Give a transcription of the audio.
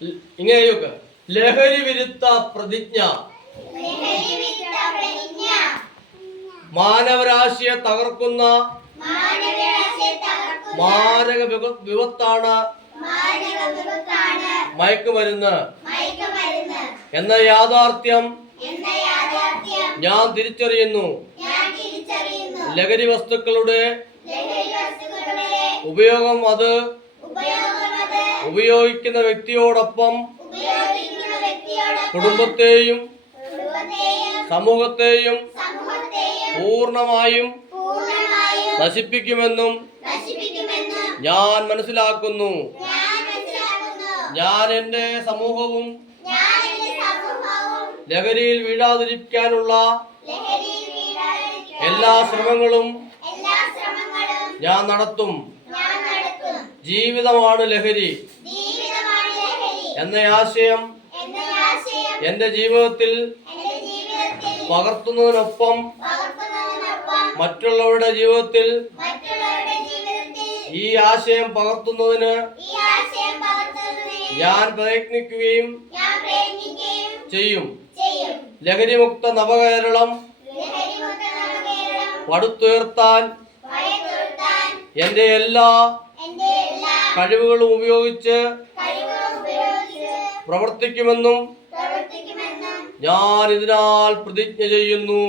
ഇങ്ങനെയൊക്കെ ലഹരി വിരുദ്ധ പ്രതിജ്ഞ മാനവരാശിയെ തകർക്കുന്ന മാരക വിപത്താണ് മയക്കുമരുന്ന് എന്ന യാഥാർത്ഥ്യം ഞാൻ തിരിച്ചറിയുന്നു. ലഹരി വസ്തുക്കളുടെ ഉപയോഗം അത് ഉപയോഗിക്കുന്ന വ്യക്തിയോടൊപ്പം കുടുംബത്തെയും സമൂഹത്തെയും പൂർണ്ണമായും നശിപ്പിക്കുമെന്നും ഞാൻ മനസ്സിലാക്കുന്നു. ഞാൻ എൻ്റെ സമൂഹവും ലഹരിയിൽ വീഴാതിരിക്കാനുള്ള എല്ലാ ശ്രമങ്ങളും ഞാൻ നടത്തും. ജീവിതമാണ് ലഹരി എന്ന ആശയം എന്റെ ജീവിതത്തിൽ പകർത്തുന്നതിനൊപ്പം മറ്റുള്ളവരുടെ ജീവിതത്തിൽ ഈ ആശയം പകർത്തുന്നതിന് ഞാൻ പ്രയത്നിക്കുകയും ചെയ്യും. ലഹരിമുക്ത നവകേരളം പടുത്തുയർത്താൻ എന്റെ എല്ലാ കഴിവുകളും ഉപയോഗിച്ച് പ്രവർത്തിക്കുമെന്നും ഞാൻ ഇതിനാൽ പ്രതിജ്ഞ ചെയ്യുന്നു.